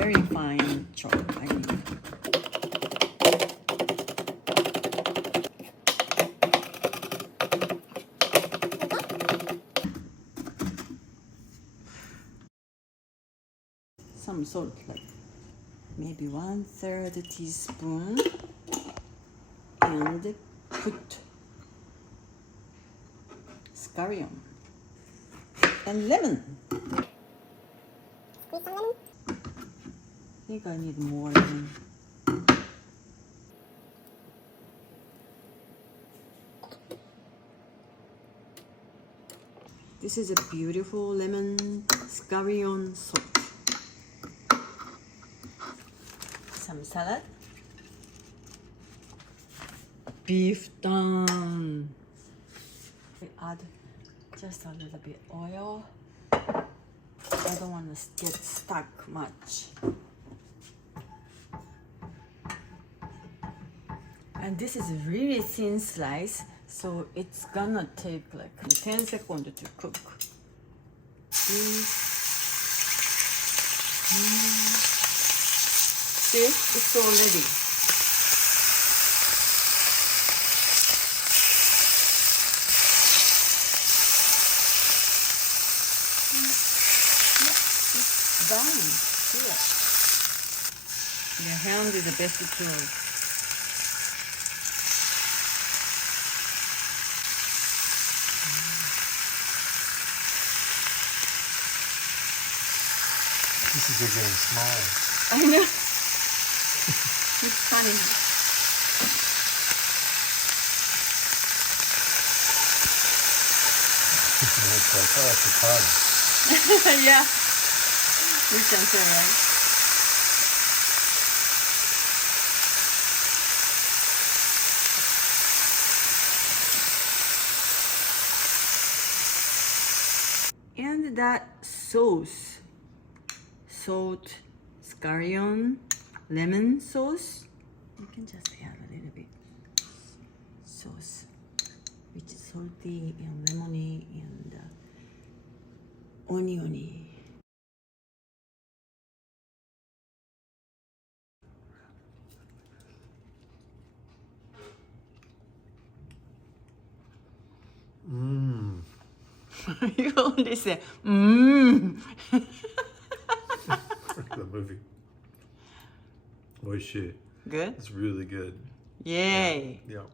very fine chop, I think. Some salt, like maybe 1/3 teaspoon, and put scallion and lemon. Squeeze some lemon. I think I need more lemon. This is a beautiful lemon scallion sauce. Some salad. Beef done. We add just a little bit oil. I don't want to get stuck much. And this is really thin slice, so it's gonna take like 10 seconds to cook. See, it's all ready. It's done. Here. The hand is the best tool. Pieces are getting smaller. I know. It's funny. It's like, oh, that's a cod. Yeah. We can say, right? And that sauce, salt, scallion, lemon sauce, you can just add a little bit sauce, which is salty and lemony and oniony. Mmm. You only say, mmm. The movie. Oishi. Good? It's really good. Yay. Yeah.